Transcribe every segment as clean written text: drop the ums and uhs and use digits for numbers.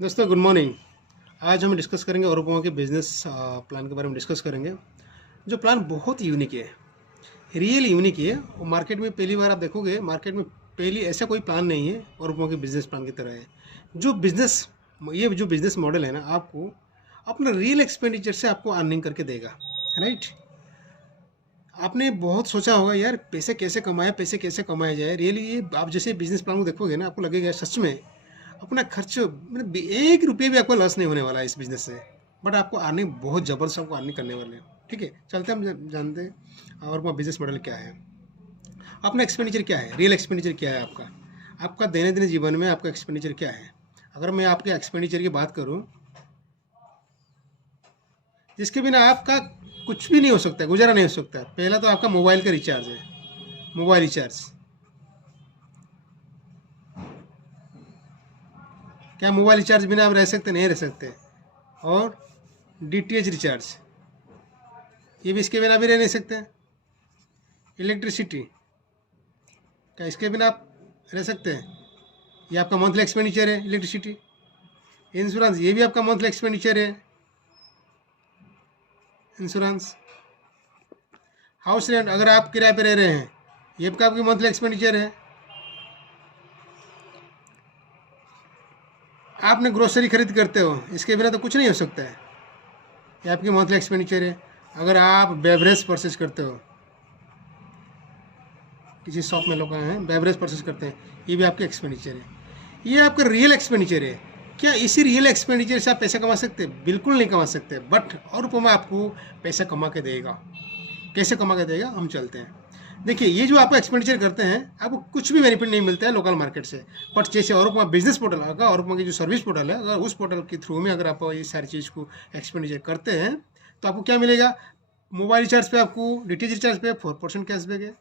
दोस्तों good morning. आज हम डिस्कस करेंगे औरों के बिजनेस प्लान के बारे में डिस्कस करेंगे। जो प्लान बहुत यूनिक है, रियल यूनिक है। और मार्केट में पहली बार आप देखोगे, मार्केट में पहली ऐसा कोई प्लान नहीं है औरों के बिजनेस प्लान की तरह है। जो बिजनेस ये जो बिजनेस मॉडल है ना, आपको अपना रियल एक्सपेंडिचर से आपको अर्निंग करके देगा। राइट। आपने बहुत सोचा होगा यार पैसे कैसे कमाया जाए। रियली ये आप जैसे बिजनेस प्लान को देखोगे ना, आपको लगेगा सच में अपना खर्च मतलब 1 रुपये भी आपको लॉस नहीं होने वाला है इस बिजनेस से। बट आपको अर्निंग बहुत ज़बरदस्त आपको अर्निंग करने वाले हैं। ठीक है, चलते हम जानते हैं और वो बिजनेस मॉडल क्या है। अपना एक्सपेंडिचर क्या है, रियल एक्सपेंडिचर क्या है आपका। आपका दैनिक जीवन में आपका एक्सपेंडिचर क्या है। अगर मैं आपके एक्सपेंडिचर की बात करूँ, जिसके बिना आपका कुछ भी नहीं हो सकता, गुजारा नहीं हो सकता। पहला तो आपका मोबाइल का रिचार्ज है। मोबाइल रिचार्ज, क्या मोबाइल रिचार्ज बिना आप रह सकते? नहीं रह सकते। और डीटीएच रिचार्ज, ये भी इसके बिना भी रह नहीं सकते। इलेक्ट्रिसिटी, क्या इसके बिना आप रह सकते हैं? ये आपका मंथली एक्सपेंडिचर है इलेक्ट्रिसिटी। इंश्योरेंस, ये भी आपका मंथली एक्सपेंडिचर है इंश्योरेंस। हाउस रेंट, अगर आप किराए पे रह रहे हैं, ये आपका आपकी मंथली एक्सपेंडिचर है। आपने ग्रोसरी खरीद करते हो, इसके बिना तो कुछ नहीं हो सकता है। ये आपकी मंथली एक्सपेंडिचर है। अगर आप बेवरेज परचेज करते हो, किसी शॉप में लोग आए हैं बेवरेज परचेज करते हैं, ये भी आपके एक्सपेंडिचर है। ये आपका रियल एक्सपेंडिचर है। क्या इसी रियल एक्सपेंडिचर से आप पैसा कमा सकते हैं? बिल्कुल नहीं कमा सकते। बट और रुपये में आपको पैसा कमा के देगा। कैसे कमा के देगा, हम चलते हैं। देखिए, ये जो आप एक्सपेंडिचर करते हैं, आपको कुछ भी बेनिफिट नहीं मिलता है लोकल मार्केट से। बट जैसे औरों बिजनेस पोर्टल होगा, औरों की जो सर्विस पोर्टल है, अगर उस पोर्टल के थ्रू में अगर आप ये सारी चीज़ को एक्सपेंडिचर करते हैं, तो आपको क्या मिलेगा? मोबाइल रिचार्ज पे आपको डीटीएच रिचार्ज पे 4% कैशबैक है।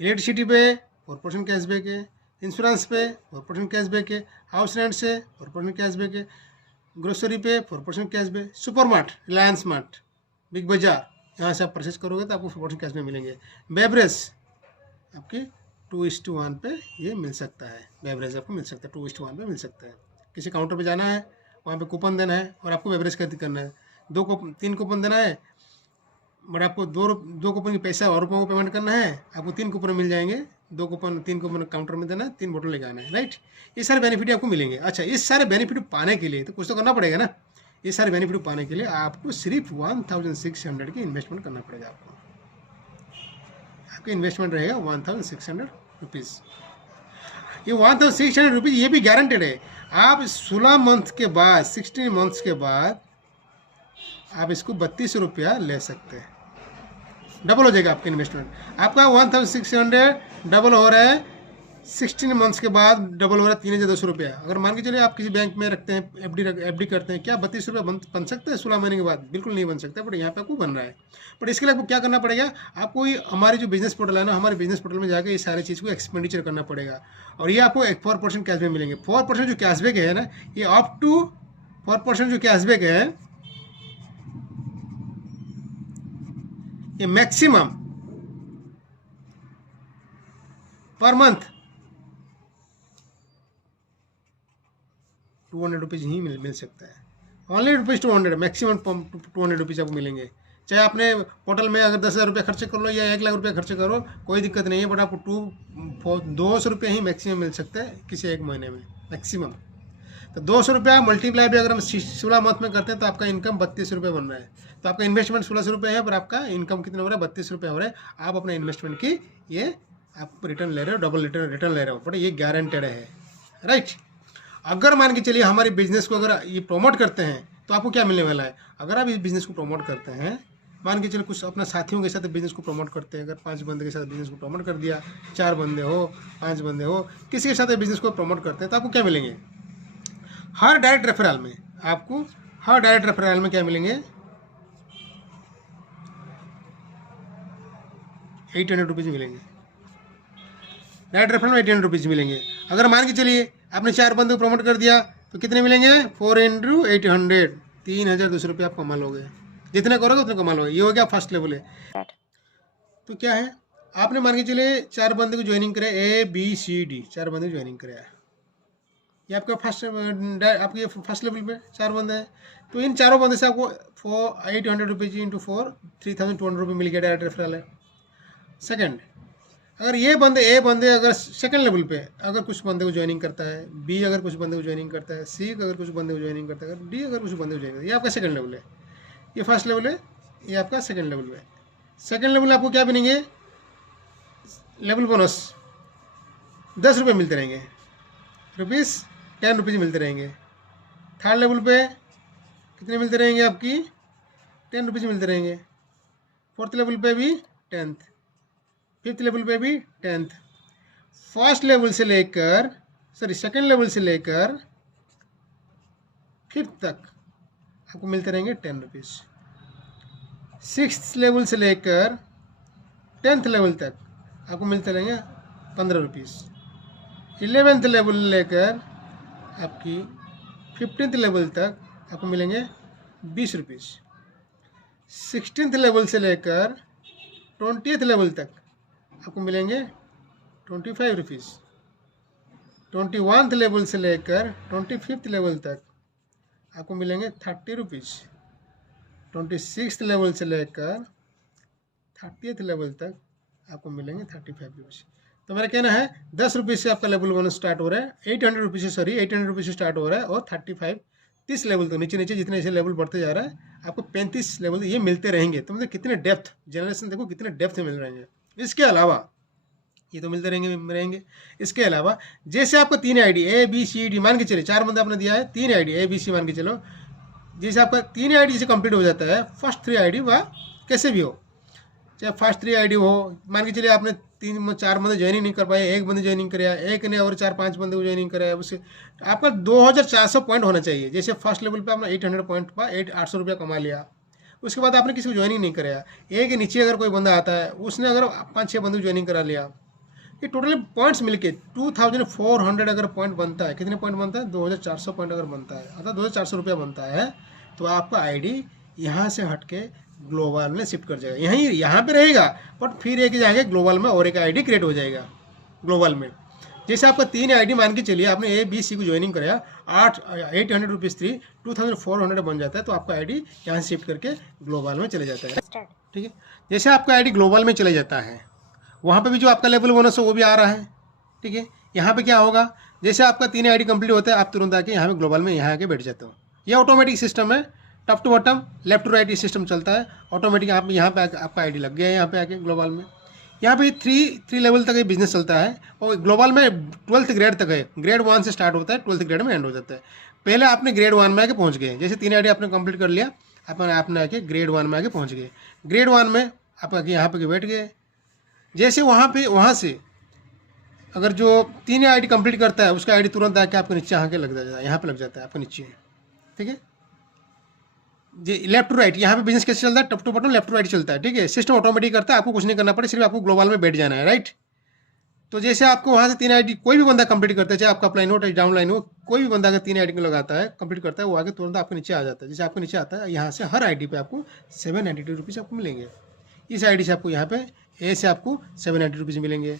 इलेक्ट्रिसिटी पे 4% कैशबैक है। इंश्योरेंस पे 4% कैशबैक है। हाउस रेंट से 4% कैशबैक है। ग्रोसरी पे 4% cashback. Super mart, Reliance mart, big बाजार, यहाँ से आप परचेज करोगे तो आपको 4% कैशबैक मिलेंगे। बेवरेज आपकी 2:1 पे ये मिल सकता है। बेवरेज आपको मिल सकता है, 2:1 पे मिल सकता है। किसी काउंटर पे जाना है, वहाँ पे कूपन देना है और आपको बेवरेज खरीद करना है। 3 कूपन देना है, बट आपको दो कूपन की पैसा और रुपयों को पेमेंट करना है। आपको 3 कूपन मिल जाएंगे। 3 कूपन काउंटर में देना है, 3 बोतल लेके आना है। राइट। ये सारे बेनिफिट आपको मिलेंगे। अच्छा, इस सारे बेनिफिट पाने के लिए तो कुछ तो करना पड़ेगा ना। ये सारे बेनिफिट पाने के लिए आपको सिर्फ 1600 की इन्वेस्टमेंट करना पड़ेगा। आपका इन्वेस्टमेंट रहेगा 1600 रुपीज़। ये 1600 रुपीज़ ये भी गारंटेड है। आप 16 मंथ के बाद, 16 मंथ्स के बाद आप इसको 32 रुपया ले सकते हैं। डबल हो जाएगा आपका इन्वेस्टमेंट। आपका 1600 डबल हो रहा है 16 मंथ्स के बाद, डबल हो रहा है 3200 रुपया। अगर मान के चलिए आप किसी बैंक में रखते हैं, एफडी करते हैं, क्या 32 रुपये बन सकता है 16 महीने के बाद? बिल्कुल नहीं बन सकता। बट यहाँ पे आपको बन रहा है। बट इसके लिए आपको क्या करना पड़ेगा? आपको हमारे जो बिजनेस पोर्टल है ना, हमारे बिजनेस पोर्टल में जाकर ये सारी चीज़ को एक्सपेंडिचर करना पड़ेगा। और ये आपको 4% कैशबैक मिलेंगे। 4% जो कैशबैक है ना, ये अप टू 4% जो कैशबैक है, ये मैक्सिमम पर मंथ 200 रुपीज़ ही मिल सकता है। ओनली ₹200, मैक्सिमम 200 रुपीज़ आपको मिलेंगे। चाहे आपने पोर्टल में अगर 10,000 रुपये खर्च कर लो या 1,00,000 रुपये खर्च करो, कोई दिक्कत नहीं है। बट आपको 200 रुपये ही मैक्सिमम मिल सकता है किसी एक महीने में, मैक्सिमम। तो 200 रुपया मल्टीप्लाई भी अगर हम 16 मंथ में करते हैं तो आपका इनकम 32 रुपये बन रहा है। तो आपका इन्वेस्टमेंट 1600 रुपये है, पर आपका इनकम कितना हो रहा है? 32 रुपये हो रहा है। आप अपने इन्वेस्टमेंट की ये आप रिटर्न ले रहे हो, डबल रिटर्न ले रहे हो। बट ये गारंटेड है। राइट। अगर मान के चलिए हमारे बिजनेस को अगर ये प्रमोट करते हैं, तो आपको क्या मिलने वाला है? अगर आप इस बिजनेस को प्रमोट करते हैं, मान के चलिए कुछ अपना साथियों के साथ बिजनेस को प्रमोट करते हैं। अगर 5 बंदे के साथ बिजनेस को प्रमोट कर दिया, 4 बंदे हो, 5 बंदे हो, किसी के साथ बिजनेस को प्रमोट करते हैं, तो आपको क्या मिलेंगे? हर डायरेक्ट रेफरल में आपको, हर डायरेक्ट रेफरल में क्या मिलेंगे? 800 रुपीज़ मिलेंगे। डायरेक्ट रेफरल में 800 रुपीज़ मिलेंगे। अगर मान के चलिए आपने 4 बंदे को प्रमोट कर दिया, तो कितने मिलेंगे? 4 × 800, 3,200 रुपये आप कमा लोगे। जितने करोगे उतने कमा लोगे। ये हो गया फर्स्ट लेवल है। तो क्या है, आपने मान के चलिए 4 बंदे को ज्वाइनिंग करे, ए बी सी डी 4 बंदे को ज्वाइनिंग करे। ये आपका आपके फर्स्ट लेवल पे 4 बंदे हैं, तो इन चारों बंदे से आपको 800 रुपीज़ इंटू 4 3200 रुपये मिल गया, डायरेक्ट रेफरल है। सेकंड, अगर ये बंदे ए बंदे अगर सेकंड लेवल पे अगर कुछ बंदे को ज्वाइनिंग करता है, बी अगर कुछ बंदे को ज्वाइनिंग करता है, सी अगर कुछ बंदे को ज्वाइनिंग करता है, डी अगर कुछ बंदे को ज्वाइनिंग करता है, ये आपका सेकंड लेवल है। ये फर्स्ट लेवल है, ये आपका सेकंड लेवल है। सेकंड लेवल आपको क्या बनेंगे, लेवल बोनस 10 रुपये मिलते रहेंगे, ₹10 मिलते रहेंगे। थर्ड लेवल पे कितने मिलते रहेंगे, आपकी ₹10 मिलते रहेंगे। फोर्थ लेवल पे भी 10th, फिफ्थ लेवल पे भी 10th। फर्स्ट लेवल से लेकर सेकंड लेवल से लेकर फिफ्थ तक आपको मिलते रहेंगे ₹10। सिक्स्थ लेवल से लेकर 10th लेवल तक आपको मिलते रहेंगे ₹15। 11th लेवल लेकर आपकी 15th लेवल तक आपको मिलेंगे ₹20। 16th लेवल से लेकर 20th लेवल तक आपको मिलेंगे ₹25। 21th लेवल से लेकर 25th लेवल तक आपको मिलेंगे ₹30। 26th लेवल से लेकर 30th लेवल तक आपको मिलेंगे ₹35। तो मेरा कहना है ₹10 से आपका लेवल 1 स्टार्ट हो रहा है, 800 रुपीज़ से स्टार्ट हो रहा है, और 30 लेवल तो नीचे नीचे जितने ऐसे लेवल बढ़ते जा रहा है आपको 35 लेवल ये मिलते रहेंगे। तो मतलब कितने डेप्थ जनरेशन देखो, कितने डेप्थ मिल रहे हैं। इसके अलावा ये तो मिलते रहेंगे। इसके अलावा जैसे आपको 3 ID A B C D मान के चले, 4 बंदा आपने दिया है, 3 आईडी ए बी सी मान के चलो, जैसे आपका 3 आईडी से कंप्लीट हो जाता है, फर्स्ट 3 आईडी वह कैसे भी हो, चाहे फर्स्ट 3 आईडी हो, मान के चलिए आपने 4 बंदे ज्वाइनिंग नहीं कर पाए, एक बंदे ज्वाइनिंग कराया, एक ने और 4-5 बंदे को ज्वाइनिंग कराया, उससे आपका 2400 पॉइंट होना चाहिए। जैसे फर्स्ट लेवल पे आपने 800 पॉइंट पर 800 रुपया कमा लिया, उसके बाद आपने किसी को ज्वाइनिंग नहीं कराया, एक के नीचे अगर कोई बंदा आता है उसने अगर 5-6 बंदे को ज्वाइनिंग करा लिया, ये टोटली पॉइंट्स मिलके 2400 अगर पॉइंट बनता है, कितने पॉइंट बनता है, 2400 पॉइंट अगर बनता है, अर्थात 2400 रुपया बनता है, तो आपका आईडी यहाँ से हटके ग्लोबल में शिफ्ट कर जाएगा। यहाँ पे रहेगा, बट फिर एक जाएंगे ग्लोबल में और एक आईडी क्रिएट हो जाएगा ग्लोबल में। जैसे आपका 3 आईडी मान के चलिए, आपने ए बी सी को ज्वाइनिंग कराया, 800 रुपीज़ 2400 बन जाता है, तो आपका आईडी यहाँ से शिफ्ट करके ग्लोबल में चले जाता है। ठीक है, जैसे आपका आईडी ग्लोबल में चले जाता है, वहाँ पे भी जो आपका लेवल बोनस है वो भी आ रहा है। ठीक है, यहाँ पे क्या होगा, जैसे आपका 3 आईडी कंप्लीट होता है, आप तुरंत आके यहाँ पे ग्लोबल में यहाँ आके बैठ जाते हो। ये ऑटोमेटिक सिस्टम है, top to bottom left to right system चलता है ऑटोमेटिक। आप यहाँ पे आपका आईडी लग गया है, यहाँ पे आके ग्लोबल में। यहाँ पे 3 लेवल तक ये बिजनेस चलता है, और ग्लोबल में 12th ग्रेड तक है। ग्रेड 1 से स्टार्ट होता है, 12th ग्रेड में एंड हो जाता है। पहले आपने ग्रेड 1 में आके पहुँच गए, जैसे 3 आईडी आपने कंप्लीट कर लिया, आपने आके ग्रेड 1 में आके पहुँच गए। ग्रेड 1 में आप आके यहाँ पे बैठ गए। जैसे वहाँ से अगर जो 3 आईडी कंप्लीट करता है, उसका आईडी तुरंत आके आपको नीचे आके लग जाता है, यहाँ पे लग जाता है आपको नीचे। ठीक है, जी लेफ्ट टू राइट यहाँ पे बिजनेस कैसे चलता है, top to bottom left to right चलता है। ठीक है, सिस्टम ऑटोमेटिक करता है, आपको कुछ नहीं करना पड़े, सिर्फ आपको ग्लोबल में बैठ जाना है। राइट, तो जैसे आपको वहाँ से 3 आईडी कोई भी बंदा कंप्लीट करता है, चाहे आपका अपलाइन हो चाहे डाउनलाइन हो, कोई भी बंदा अगर 3 आईडी को लगाता है, कंप्लीट करता है, वो आगे तुरंत आपके नीचे आ जाता है। जैसे आपको नीचे आता है, यहाँ से हर आईडी पे आपको 792 रुपीज़ आपको मिलेंगे। इस आईडी से आपको यहाँ पे ए से आपको 790 रुपीज़ मिलेंगे।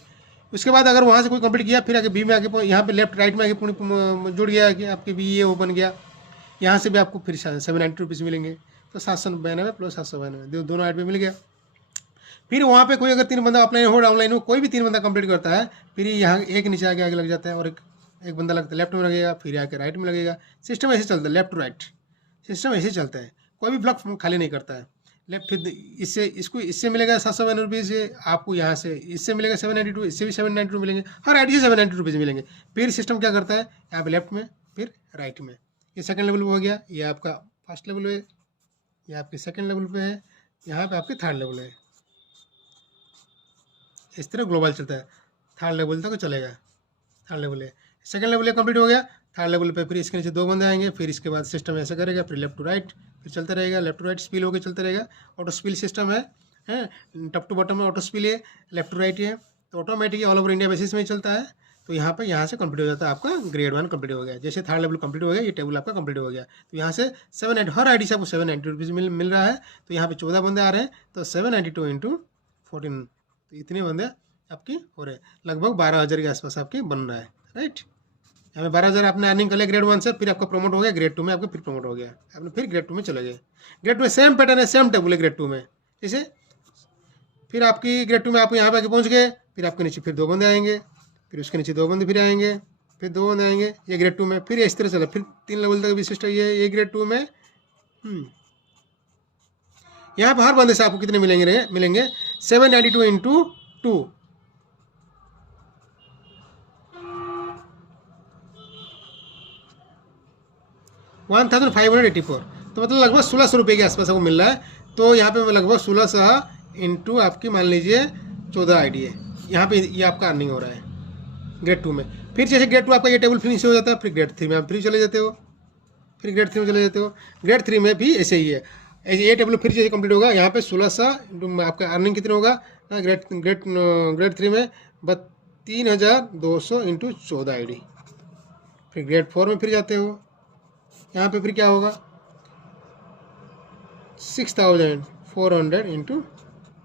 उसके बाद अगर वहाँ से कोई कंप्लीट किया, फिर आगे बी में आके यहाँ पे लेफ्ट राइट में आके जुड़ गया कि आपके बी ए वो बन गया, यहाँ से भी आपको फिर 790 रुपीज़ मिलेंगे। तो 792 प्लस 792 दोनों आईडी पे मिल गया। फिर वहाँ पे कोई अगर 3 बंदा ऑफलाइन हो डाउनलाइन हो, कोई भी 3 बंदा कंप्लीट करता है, फिर यहाँ एक नीचे आगे लग जाता है, और एक बंदा लगता है लेफ्ट में लगेगा, फिर आके राइट में लगेगा। सिस्टम ऐसे चलता है, लेफ्ट टू राइट सिस्टम ऐसे चलता है, कोई भी ब्लॉक खाली नहीं करता है। लेफ्ट फिर इससे मिलेगा 792 रुपीज़, आपको यहाँ से इससे मिलेगा 792, इससे भी 792 मिलेंगे, हर आईडी से 792 रुपीज़ मिलेंगे। फिर सिस्टम क्या करता है, यहाँ पे लेफ्ट में फिर राइट में, ये सेकंड लेवल पे हो गया, ये आपका फर्स्ट लेवल है, ये आपके सेकंड लेवल पे है, यहाँ पे आपके थर्ड लेवल है। इस तरह ग्लोबल चलता है, थर्ड लेवल तक चलेगा। थर्ड लेवल है, सेकंड लेवल कंप्लीट हो गया, थर्ड लेवल पे फिर इसके नीचे 2 बंदे आएंगे, फिर इसके बाद सिस्टम ऐसा करेगा, फिर लेफ्ट टू राइट फिर चलता रहेगा, लेफ्ट टू राइट स्पील होकर चलता रहेगा। ऑटो स्पील सिस्टम है, टॉप टू बॉटम में ऑटो स्पील है, लेफ्ट टू राइट है, तो automatic all over India basis में चलता है। तो यहाँ से कंप्लीट हो जाता है, आपका ग्रेड 1 कंप्लीट हो गया। जैसे थर्ड लेवल कंप्लीट हो गया, ये टेबल आपका कंप्लीट हो गया। तो यहाँ से 790 हर आईडी से आपको 790 रुपीज़ मिल रहा है। तो यहाँ पे 14 बंदे आ रहे हैं, तो 792 × 14 तो इतने बंदे आपकी हो रहे हैं, लगभग 12,000 के आसपास आपकी बन रहा है, राइट। यहाँ पे 12,000 आपने अर्निंग कर लिया ग्रेड 1 से, फिर आपका प्रमोट हो गया ग्रेड 2 में, आपको फिर प्रमोट हो गया, आपने फिर ग्रेड 2 में चले गए। ग्रेड 2 में सेम पैटर्न है, सेम टेबल है ग्रेड 2 में, जैसे फिर आपकी ग्रेड 2 में आप यहाँ पे आके पहुँच गए, फिर आपके नीचे फिर 2 बंदे आएंगे, फिर उसके नीचे 2 बंदे फिर आएंगे, फिर 2 बंदे आएंगे, ये ग्रेड 2 में, फिर इस तरह चला, फिर 3 लेवल तक विशिष्ट है ये ग्रेड 2 में। यहाँ पर हर बंदे से आपको कितने मिलेंगे 792 इंटू 2, 1584, तो मतलब लगभग 1600 रुपये के आसपास आपको मिल रहा है। तो यहाँ पे लगभग 1600 इंटू आपकी मान लीजिए 14 आईडी है, यहाँ पे ये आपका अर्निंग हो रहा है ग्रेड 2 में। फिर जैसे ग्रेड 2 आपका ये टेबल फिनिश हो जाता है, फिर ग्रेड 3 में आप फिर चले जाते हो, फिर ग्रेड 3 में चले जाते हो। ग्रेड 3 में भी ऐसे ही है, ये टेबल फिर जैसे कंप्लीट होगा, यहाँ पे 1600 आपका अर्निंग कितना होगा ग्रेड 3 में 32,200 इंटू 14 आईडी। फिर ग्रेड 4 में फिर जाते हो, यहाँ पे फिर क्या होगा 6,400 इंटू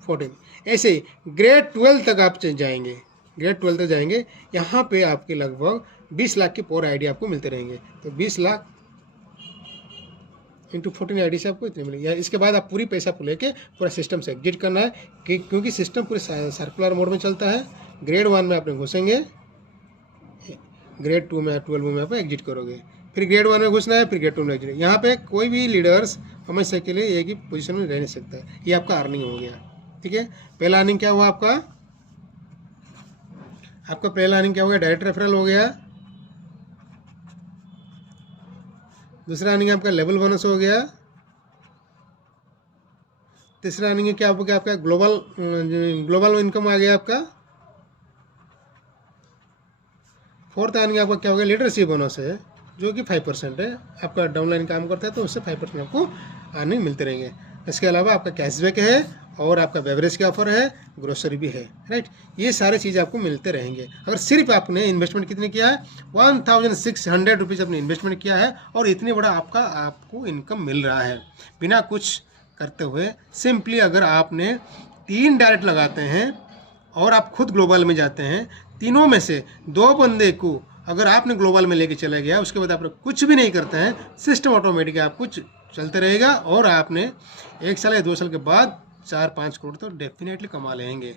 14। ऐसे ही ग्रेड 12 तक आप जाएंगे, ग्रेड 12 तक जाएंगे, यहाँ पे आपके लगभग 20 लाख के पर आईडी आपको मिलते रहेंगे। तो 20 लाख इंटू 14 आईडी से आपको इतने मिलेंगे। इसके बाद आप पूरी पैसा को लेके पूरा सिस्टम से एग्जिट करना है, क्योंकि सिस्टम पूरे सर्कुलर मोड में चलता है। ग्रेड 1 में आपने घुसेंगे, ग्रेड 2 में 12 में आप एग्जिट करोगे, फिर ग्रेड 1 में घुसना है, फिर ग्रेड 2 में एग्जिट। यहाँ पे कोई भी लीडर्स हमेशा के लिए एक ही पोजीशन में रह नहीं सकता है। ये आपका अर्निंग हो गया, ठीक है। पहला अर्निंग क्या हुआ आपका पहला अर्निंग क्या हो गया, डायरेक्ट रेफरल हो गया। दूसरा अर्निंग आपका लेवल बोनस हो गया। तीसरा अर्निंग क्या हो गया आपका ग्लोबल इनकम आ गया आपका। फोर्थ अर्निंग आपका क्या हो गया, लीडरशिप बोनस है, जो कि 5% है। आपका डाउनलाइन काम करता है तो उससे 5% आपको अर्निंग मिलते रहेंगे। इसके अलावा आपका कैशबैक है और आपका बेवरेज का ऑफर है, ग्रोसरी भी है, राइट। ये सारे चीज़ आपको मिलते रहेंगे। अगर सिर्फ आपने इन्वेस्टमेंट कितने किया है 1,600 रुपीज़ अपने इन्वेस्टमेंट किया है, और इतने बड़ा आपको इनकम मिल रहा है बिना कुछ करते हुए। सिंपली अगर आपने 3 डायरेक्ट लगाते हैं और आप खुद ग्लोबल में जाते हैं, तीनों में से 2 बंदे को अगर आपने ग्लोबल में लेके चला गया, उसके बाद आप कुछ भी नहीं करते हैं, सिस्टम ऑटोमेटिक आप कुछ चलते रहेगा, और आपने 1 साल या 2 साल के बाद 4-5 करोड़ तो डेफिनेटली कमा लेंगे।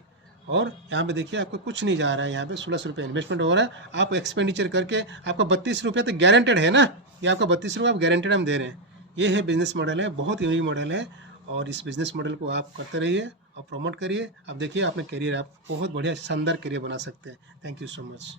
और यहाँ पे देखिए आपको कुछ नहीं जा रहा है, यहाँ पे 1600 रुपये इन्वेस्टमेंट हो रहा है। आप एक्सपेंडिचर करके आपका 32 रुपये तो गारंटेड है ना, ये आपका 32 रुपये आप गारंटेड हम दे रहे हैं। ये है बिजनेस मॉडल है, बहुत यूनिक मॉडल है, और इस बिजनेस मॉडल को आप करते रहिए और प्रमोट करिए। आप देखिए अपने करियर आप बहुत बढ़िया शानदार करियर बना सकते हैं। Thank you so much.